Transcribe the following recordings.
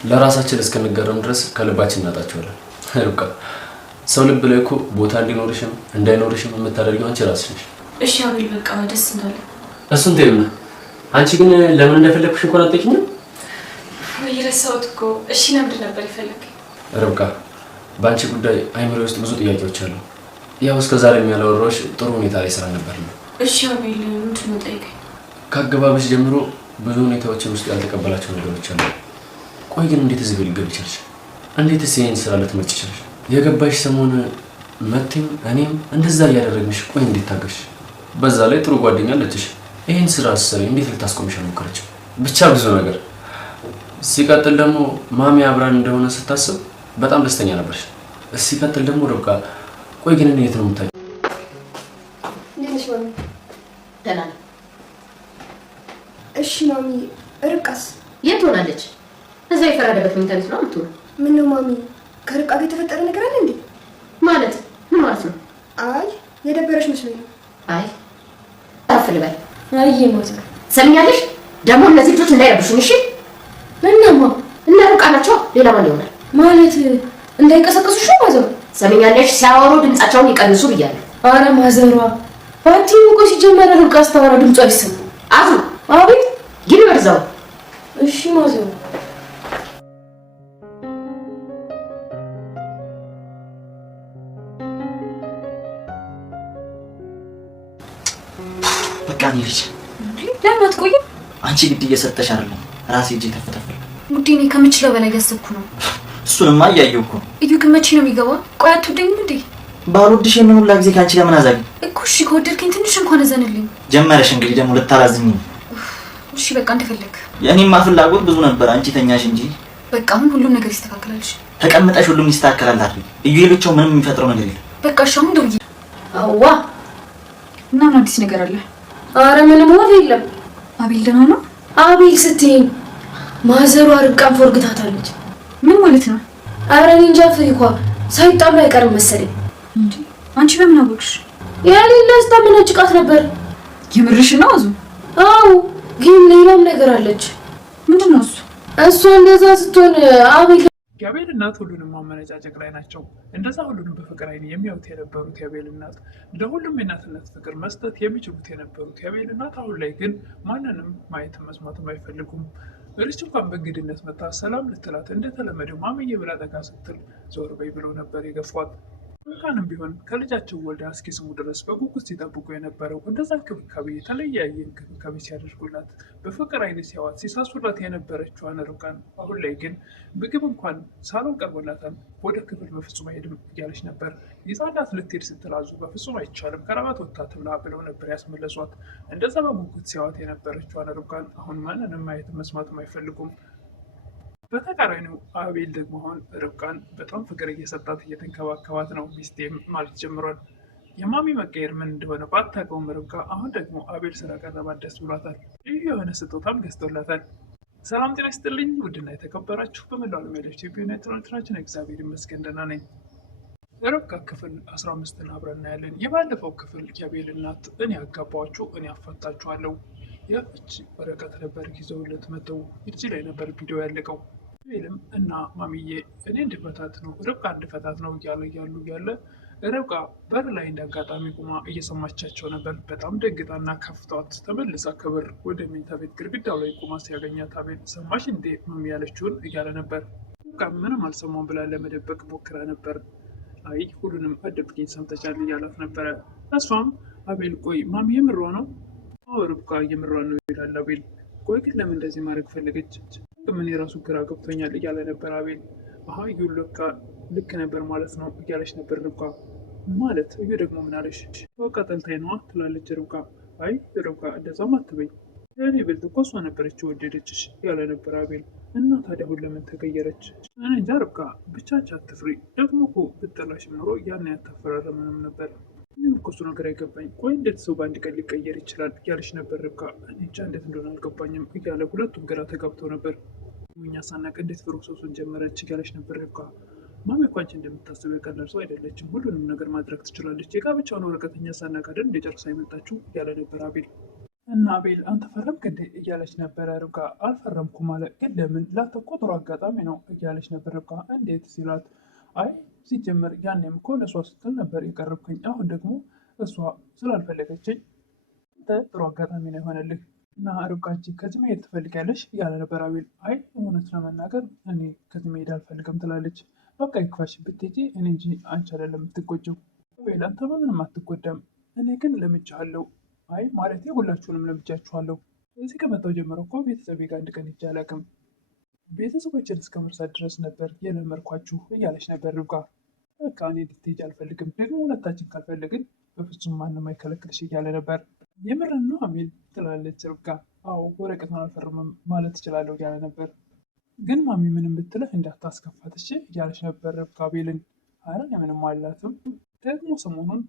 ለራሳችን እስከንገረም ድረስ ከልባችን እናጣቸዋለን። ርብቃ ሰው ልብ ላይ እኮ ቦታ እንዲኖርሽም እንዳይኖርሽም የምታደርጊው አንቺ ራስሽ ነሽ። እሺ አቤል በቃ ደስ እንዳለ እሱን ተይውና አንቺ ግን ለምን እንደፈለግሽ እንኳን አትጠይቂኝም? ወይ ረሳሁት እኮ። እሺ ለምንድን ነበር የፈለግ? ርብቃ በአንቺ ጉዳይ አይምሮ ውስጥ ብዙ ጥያቄዎች አሉ። ያው እስከዛሬ የሚያላወራሽ ጥሩ ሁኔታ ላይ ስራ ነበር ነው። እሺ አቤል ምንድን ነው ጠይቀኝ። ከአገባበሽ ጀምሮ ብዙ ሁኔታዎችን ውስጥ ያልተቀበላቸው ነገሮች አሉ። ቆይ ግን እንዴት እዚህ ልትገቢ ቻልሽ? እንዴትስ ይሄን ስራ ልትመርጭ ቻልሽ? የገባሽ ሰሞን መቴም እኔም እንደዛ እያደረግንሽ ቆይ እንዴት ታገሽ? በዛ ላይ ጥሩ ጓደኛ አለችሽ። ይሄን ስራ አሰሪ እንዴት ልታስቆምሽ ሞከረች? ብቻ ብዙ ነገር። ሲቀጥል ደግሞ ማሚ አብራን እንደሆነ ስታስብ በጣም ደስተኛ ነበርሽ። ሲቀጥል ደግሞ ርብቃ ቆይ ግን እንዴት ነው የምታየው? እንዴት ነው ማሚ? ደህና ነኝ። እሺ ማሚ ርብቃስ የት ሆናለች? እዛ የፈረደበት መኝታ ቤት ነው የምትውለው። ምን ነው ማሚ ከርብቃ ጋር የተፈጠረ ነገር አለ እንዴ? ማለት ምን ማለት ነው? አይ የደበረሽ መስሎኝ ነው። አይ ታፍል በል። አይ ማለት ሰምኛለሽ? ደግሞ እነዚህ ልጆች እንዳይረብሹኝ እሺ? እናማ እና ርብቃ ናቸው። ሌላ ማን ይሆናል? ማለት እንዳይቀሰቅሱሽ ነው ማዘሩ። ሰምኛለሽ? ሲያወሩ ድምጻቸውን ይቀንሱ ብያለሁ። አረ ማዘሯ ባቲው እኮ ሲጀመር ርብቃ አስተዋራ ድምጿ አይሰማም። አዙ አቤት ግቢ ወደዛው። እሺ ማዘሩ በቃ ልጅ ለምን አትቆይም? አንቺ ግድ እየሰጠሽ አይደለም ራሴ እጄ ተፈተፈ። ሙዲኔ ከምችለው በላይ ያሰብኩ ነው። እሱንማ እያየሁ እኮ። እዩ ግን መቼ ነው የሚገባው? ቆይ አትወደኝም እንዴ? ባልወድሽ የምን ሁላ ጊዜ ካንቺ ጋር ምን አዛኝ እኮ። እሺ ከወደድከኝ ትንሽ እንኳን እዘንልኝ። ጀመረሽ እንግዲህ ደግሞ ልታላዝኝ። እሺ በቃ እንደፈለክ። የኔማ ፍላጎት ብዙ ነበር፣ አንቺ ተኛሽ እንጂ። በቃ አሁን ሁሉም ነገር ይስተካከላል። እሺ ተቀምጠሽ ሁሉም ይስተካከላል አይደል? እዩ ይልቸው ምንም የሚፈጥረው ነገር የለም። በቃ እሺ አሁን ደውዬ አዋ እና ምን አዲስ ነገር አለ? አረ ምንም ወሬ የለም። አቤል ደህና ነው? አቤል ስትይ ማዘሯ ርብቃን ፎርግታታለች። ምን ማለት ነው? አረ እኔ እንጃ ፍሪኳ ሳይጣሉ አይቀርም መሰለኝ። እንዴ አንቺ በምን አወቅሽ? ያሌላ ስታመናጭቃት ነበር። የምርሽ ነው አዙ? አዎ ግን ሌላም ነገር አለች። ምንድነው እሱ? እሷ እንደዛ ስትሆን አቤል የአቤል እናት ሁሉንም ማመነጫጨቅ ላይ ናቸው። እንደዛ ሁሉንም በፍቅር አይን የሚያዩት የነበሩት የአቤል እናት ለሁሉም የእናትነት ፍቅር መስጠት የሚችሉት የነበሩት የአቤል እናት አሁን ላይ ግን ማንንም ማየት መስማትም አይፈልጉም። ርች እንኳን በእንግድነት መጣ ሰላም ልትላት እንደተለመደው ማምዬ ብላ ጠጋ ስትል ዞር በይ ብለው ነበር የገፏት። እንኳንም ቢሆን ከልጃቸው ወልዳ እስኪስሙ ድረስ በጉጉት ሲጠብቁ የነበረው እንደዛ እንክብካቤ የተለያየ እንክብካቤ ሲያደርጉላት በፍቅር አይነት ሲያዋት ሲሳሱላት የነበረችዋን ርብቃን አሁን ላይ ግን ምግብ እንኳን ሳሎን ቀርቦላታል። ወደ ክፍል በፍጹም አይሄድም እያለች ነበር። ይዛላት ልትሄድ ስትላዙ በፍጹም አይቻልም ከረባት ወጥታ ትብላ ብለው ነበር ያስመለሷት። እንደዛ በጉጉት ሲያዋት የነበረችዋን ርብቃን አሁን ማንንም ማየት መስማትም አይፈልጉም። በተቃራኒው አቤል ደግሞ አሁን ርብቃን በጣም ፍቅር እየሰጣት እየተንከባከባት ነው። ሚስቴም ማለት ጀምሯል። የማሚ መቀየር ምን እንደሆነ ባታውቀውም ርብቃ አሁን ደግሞ አቤል ስለቀረባት ደስ ብሏታል። ልዩ የሆነ ስጦታም ገዝቶላታል። ሰላም ጤና ይስጥልኝ ውድና የተከበራችሁ በመላው ዓለም ያላችሁ ኢትዮጵያውያን ኤርትራውያን እግዚአብሔር ይመስገን ደህና ነኝ። ርብቃ ክፍል 15ን አብረን እናያለን። የባለፈው ክፍል የአቤል እናት እኔ ያጋባኋችሁ እኔ አፋታችኋለሁ የፍች ወረቀት ነበር ይዘውለት መተው እጅ ላይ ነበር ቪዲዮ ያለቀው። አቤልም እና ማሚዬ እኔ እንድፈታት ነው ርብቃ እንድፈታት ነው እያለ ርብቃ በር ላይ እንዳጋጣሚ ቁማ እየሰማቻቸው ነበር። በጣም ደንግጣና ከፍቷት ተመልሳ ከበር ወደ መኝታ ቤት ግድግዳው ላይ ቁማ ሲያገኛት አቤል ሰማሽ እንዴ ማሚ ያለችውን እያለ ነበር። ርብቃ ምንም አልሰማም ብላ ለመደበቅ ሞክራ ነበር። አይ ሁሉንም አደብቅኝ ሰምተሻል እያላት ነበረ። እሷም አቤል ቆይ ማሚ የምሯ ነው? ርብቃ እየምሯን ነው ይላል አቤል። ቆይ ግን ለምን እንደዚህ ማድረግ ፈለገች? ምን የራሱ ግራ ገብቶኛል እያለ ነበር አቤል። አሀ እዩ ለካ ልክ ነበር ማለት ነው እያለች ነበር ርብቃ። ማለት እዩ ደግሞ ምን አለሽ? በቃ ጠልታኝ ነዋ ትላለች ርብቃ። አይ ርብቃ እንደዛም አትበይ፣ እኔ ቤልት እኮ እሷ ነበረች ወደደችሽ እያለ ነበር አቤል። እና ታዲያ አሁን ለምን ተቀየረች? እኔ እንጃ ርብቃ ብቻች አትፍሪ። ደግሞ እኮ ብጠላሽ ኖሮ ያን ያታፈራረመንም ነበር። ምንም እኮ እሱ ነገር አይገባኝ። ቆይ እንዴት ሰው በአንድ ቀን ሊቀየር ይችላል እያለች ነበር ርብቃ። እኔ እንጃ እንዴት እንደሆነ አልገባኝም እያለ ሁለቱም ግራ ተጋብተው ነበር። እኛ ሳናቅ እንዴት ፕሮሰሱን ጀመረች እያለች ነበር ርብቃ። ማሚ እኮ አንቺ እንደምታስበው የቀላል ሰው አይደለችም። ሁሉንም ነገር ማድረግ ትችላለች። የጋብቻውን ወረቀት እኛ ሳናቅ አይደል እንደጨርሳ የመጣችው እያለ ነበር አቤል። እና አቤል አንተ ፈረምክ እንዴ እያለች ነበረ ርብቃ። አልፈረምኩም አለ። ግን ለምን? ላንተ እኮ ጥሩ አጋጣሚ ነው እያለች ነበር ርብቃ። እንዴት ሲላት፣ አይ ሲጀመር ያኔም እኮ ለእሷ ስትል ነበር የቀረብከኝ፣ አሁን ደግሞ እሷ ስላልፈለገችኝ ጥሩ አጋጣሚ ነው የሆነልህ እና ርብቃ አንቺ ከዚህ መሄድ ትፈልጊያለሽ እያለ ነበር አቤል። አይ እውነት ለመናገር እኔ ከዚህ መሄድ አልፈልግም ትላለች። በቃ ይክፋሽ ብትሄጂ እኔ እንጂ አንቺ አይደለም የምትጎጂው። አቤል አንተ በምንም አትጎዳም፣ እኔ ግን ለምጄሃለሁ። አይ ማለቴ ሁላችሁንም ለምጃችኋለሁ። እዚህ ከመጣሁ ጀምሮ እኮ ቤተሰቤ ጋር አንድ ቀን ሄጄ አላውቅም። ቤተሰቦችን እስከ መርሳት ድረስ ነበር የለመድኳችሁ እያለች ነበር ርብቃ። በቃ እኔ ልትሄጂ አልፈልግም፣ ደግሞ ሁለታችን ካልፈለግን በፍጹም ማንም አይከለክልሽ እያለ ነበር። የምርን ነው አሜል ትላለች ርብቃ። አዎ ወረቀቱን አልፈርምም ማለት እችላለሁ እያለ ነበር። ግን ማሚ ምንም ብትልህ እንዳታስከፋት እሺ እያለች ነበር ርብቃ አቤልን። አረ ምንም አላትም፣ ደግሞ ሰሞኑን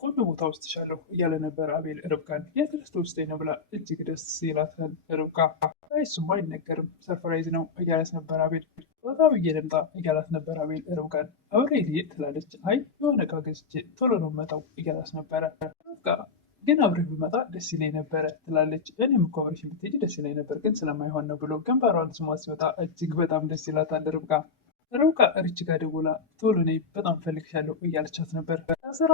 ቆንጆ ቦታ ወስድሻለሁ እያለ ነበር አቤል ርብቃን። የት ልትወስደኝ ነው ብላ እጅግ ደስ ይላታል ርብቃ። እሱማ አይነገርም ሰርፕራይዝ ነው እያለት ነበር አቤል። ቦታ ብዬ ልምጣ እያላት ነበር አቤል ርብቃን። አብሬ ልሂድ ትላለች። አይ የሆነ ዕቃ ገዝቼ ቶሎ ነው መጣው እያላት ነበረ ርብቃ። ግን አብሬህ ብመጣ ደስ ይለኝ ነበረ ትላለች። እኔም እኮ አብሬሽን ብትሄጂ ደስ ይለኝ ነበር ግን ስለማይሆን ነው ብሎ ግንባሯን ስሟ ሲወጣ እጅግ በጣም ደስ ይላታል ርብቃ። ርብቃ ሪች ጋር ደውላ ቶሎ ነይ በጣም ፈልግሻለሁ እያለቻት ነበር። ከስራ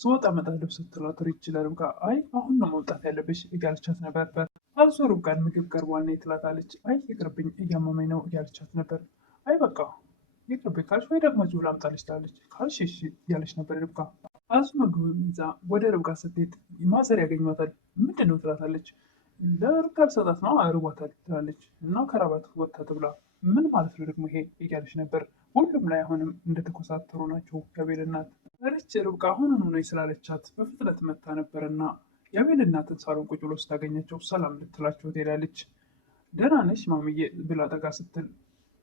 ስወጣ እመጣለሁ ስትላት ሪች ለርብቃ አይ አሁን ነው መውጣት ያለብሽ እያለቻት ነበር። አዞ ርብቃን ምግብ ቀርቧል ነይ ትላታለች። አይ ይቅርብኝ እያመመኝ ነው እያለቻት ነበር። አይ በቃ ይቅርብኝ ካልሽ ወይ ደግሞ እዚሁ ላምጣልሽ ትላለች። ካልሽ እሺ እያለች ነበር ርብቃ። አዙ ምግብ ይዛ ወደ ርብቃ ስትሄድ ማዘር ያገኟታል። ምንድን ነው ትላታለች። ለርብቃ ልሰጣት ነው አርቧታል ትላለች። እና ከራባት ወጥታ ትብላ። ምን ማለት ነው ደግሞ ይሄ እያለች ነበር። ሁሉም ላይ አሁንም እንደተኮሳተሩ ናቸው የአቤል እናት። ሪች ርብቃ አሁኑኑ ነይ ስላለቻት በፍጥነት መታ ነበርና የአቤል እናትን ሳሎን ቁጭ ብሎ ስታገኛቸው ሰላም ልትላቸው ትሄዳለች። ደህና ነሽ ማምዬ ብላ ጠጋ ስትል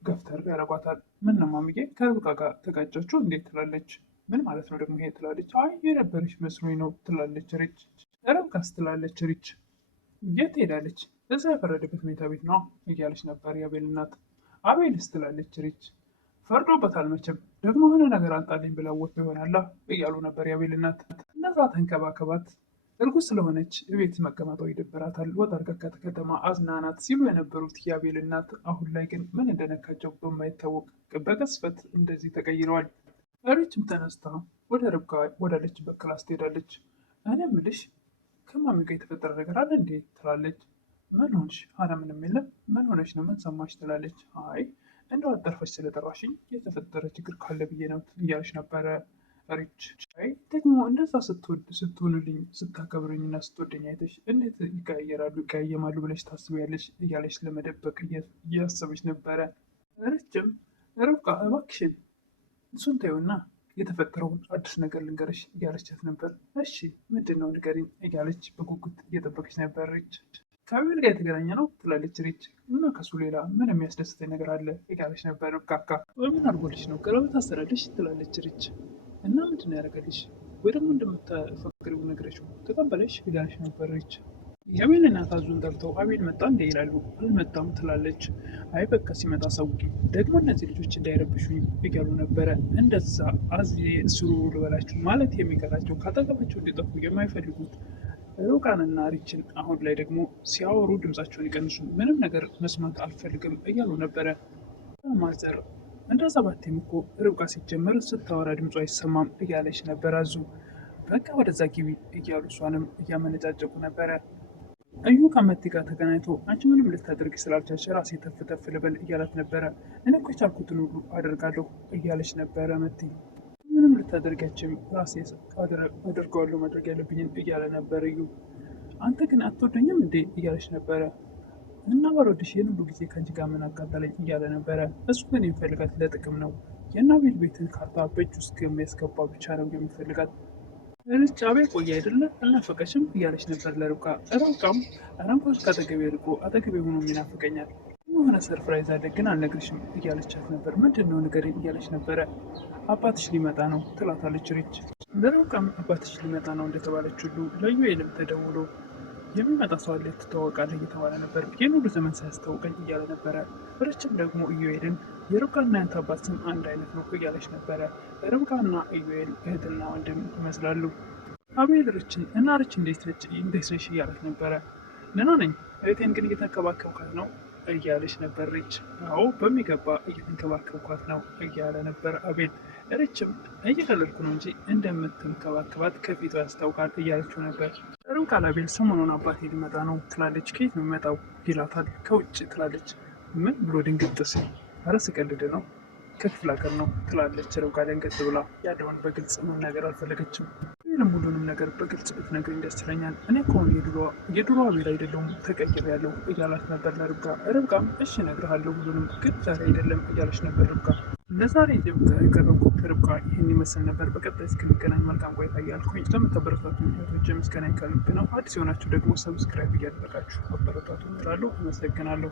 ገፍተር ያደርጓታል። ምን ነው ማምዬ ከርብቃ ጋር ተጋጫችሁ እንዴት ትላለች። ምን ማለት ነው ደግሞ ይሄ ትላለች። አይ የነበረች መስሎኝ ነው ትላለች ሪች። ርብቃስ ትላለች ሪች። የት ሄዳለች? እዛ የፈረደበት መኝታ ቤት ነው እያለች ነበር የአቤል እናት። አቤልስ ትላለች ሪች። ፈርዶበታል መቼም ደግሞ የሆነ ነገር አንጣልኝ ብላ ወጥቶ ይሆናላ እያሉ ነበር የአቤል እናት። እነዛ ተንከባከባት እርጉዝ ስለሆነች እቤት መቀመጧ ይደብራታል፣ ወጣ አድርጋ ከተማ አዝናናት ሲሉ የነበሩት የአቤል እናት አሁን ላይ ግን ምን እንደነካቸው በማይታወቅ በቅጽበት እንደዚህ ተቀይረዋል። ሪችም ተነስታ ወደ ርብቃ ወዳለችበት ክላስ ትሄዳለች። እኔ የምልሽ ከማሚ ጋር የተፈጠረ ነገር አለ እንዴ ትላለች። ምን ሆንሽ? ኧረ ምንም የለም። ምን ሆነሽ ነው? ምን ሰማሽ? ትላለች። አይ እንደው አጠርፈሽ ስለጠራሽኝ የተፈጠረ ችግር ካለ ብዬ ነው እያለች ነበረ ሪች። አይ ደግሞ እንደዛ ስትሆንልኝ ስታከብረኝና ስትወደኝ አይተሽ እንዴት ይቀያየማሉ ብለሽ ታስቢያለሽ እያለች ለመደበቅ እያሰበች ነበረ። ሪችም ርብቃ እባክሽን እሱን ተይውና የተፈጠረውን አዲስ ነገር ልንገርሽ እያለቻት ነበር። እሺ ምንድን ነው ንገሪኝ እያለች በጉጉት እየጠበቀች ነበር ሪች። ከአቤል ጋር የተገናኘ ነው ትላለች ሪች። እና ከሱ ሌላ ምን የሚያስደስተኝ ነገር አለ እያለች ነበር ርብቃ። ምን አድርጎልሽ ነው? ቀለበት አሰረልሽ ትላለች ሪች። እና ምንድን ነው ያደረገልሽ? ወይ ደግሞ እንደምታፈቅሪው ነግረሽው ተቀበለሽ እያለች ነበር ሪች። የአቤል እናት አዙን ጠርተው አቤል መጣ እንደ ይላሉ። አልመጣም ትላለች። አይ በቃ ሲመጣ ሰውቂ ደግሞ እነዚህ ልጆች እንዳይረብሹኝ እያሉ ነበረ። እንደዛ ስሩ ልበላችሁ ማለት የሚቀራቸው ካጠገባቸው እንዲጠፉ የማይፈልጉት ርብቃንና ሪችን አሁን ላይ ደግሞ ሲያወሩ ድምፃቸውን ይቀንሱ፣ ምንም ነገር መስማት አልፈልግም እያሉ ነበረ። ማዘር እንደዛ ባቴም እኮ ርብቃ ሲጀመር ስታወራ ድምፁ አይሰማም እያለች ነበር አዙ። በቃ ወደዛ ግቢ እያሉ እሷንም እያመነጫጨቁ ነበረ። እዩ ከመቲ ጋር ተገናኝቶ አንቺ ምንም ልታደርጊ ስላልቻልሽ ራሴ ተፍ ልበል እያላት ነበረ። እኔ እኮ የቻልኩትን ሁሉ አደርጋለሁ እያለች ነበረ መቲ። ምንም ልታደርጋችም ራሴ አደርገዋለሁ ማድረግ ያለብኝን እያለ ነበር እዩ። አንተ ግን አትወደኝም እንዴ እያለች ነበረ። እና ባልወድሽ ይህን ሁሉ ጊዜ ከአንቺ ጋር ምን አቃጠለኝ እያለ ነበረ። እሱ ግን የሚፈልጋት ለጥቅም ነው። የአቤል ቤትን ካርታ በእጅ ውስጥ የሚያስገባ ብቻ ነው የሚፈልጋት። ሪች አቤል ቆየ አይደለ አልናፈቀሽም እያለች ነበር ለርብቃ። ርብቃም አረንጓዴ ከአጠገቤ ርቆ አጠገቤ ሆኖ ይናፍቀኛል፣ የሆነ ሰርፕራይዝ አለ ግን አልነግርሽም እያለቻት ነበር። ምንድን ነው ንገሪኝ እያለች ነበረ። አባትሽ ሊመጣ ነው ትላታለች ሪች። ለርብቃም አባትሽ ሊመጣ ነው እንደተባለች ሁሉ ለዩኤልም ተደውሎ የሚመጣ ሰው አለ ትተዋወቃለህ እየተባለ ነበር። ይህን ሁሉ ዘመን ሳያስታውቀኝ እያለ ነበረ። ሪችም ደግሞ ኢዩኤልን የርብቃና ያንተ አባት ስም አንድ አይነት ነው እያለች ነበረ። ርብቃና ኢዩኤል እህትና ወንድም ይመስላሉ። አቤል ርችን እና ርች እንዴት ነሽ እያለት ነበረ። ደህና ነኝ እህቴን ግን እየተንከባከብኳት ነው እያለች ነበር ርች። አዎ በሚገባ እየተንከባከብኳት ነው እያለ ነበር አቤል። ርችም እየቀለድኩ ነው እንጂ እንደምትንከባከባት ከፊቷ ያስታውቃል እያለችው ነበር። ርብቃ ለአቤል ሰሞኑን አባቴ ሊመጣ ነው ትላለች። ከየት ነው የሚመጣው ይላታል። ከውጭ ትላለች። ምን ብሎ ድንግጥ ሲል ኧረ ስቀልድ ነው ከክፍለ ሀገር ነው ትላለች ርብቃ ደንገጥ ብላ። ያለውን በግልጽ መናገር አልፈለገችም። ይህንም ሁሉንም ነገር በግልጽ ብትነግረኝ ደስ ይለኛል። እኔ ከሆነ የድሮ አቤል አይደለሁም ተቀይሬያለሁ እያላት ነበር ለርብቃ። ርብቃም እሺ እነግርሃለሁ ሁሉንም ግን ዛሬ አይደለም እያለች ነበር ርብቃ። ለዛሬ የቀረብኩት ርብቃ ይህን ይመስል ነበር። በቀጣይ እስክንገናኝ መልካም ቆይታ እያልኩኝ ለምታበረታቱ እህቶቼ ምስጋና ከልብ ነው። አዲስ የሆናችሁ ደግሞ ሰብስክራይብ እያደረጋችሁ አበረታቱ እላለሁ። አመሰግናለሁ።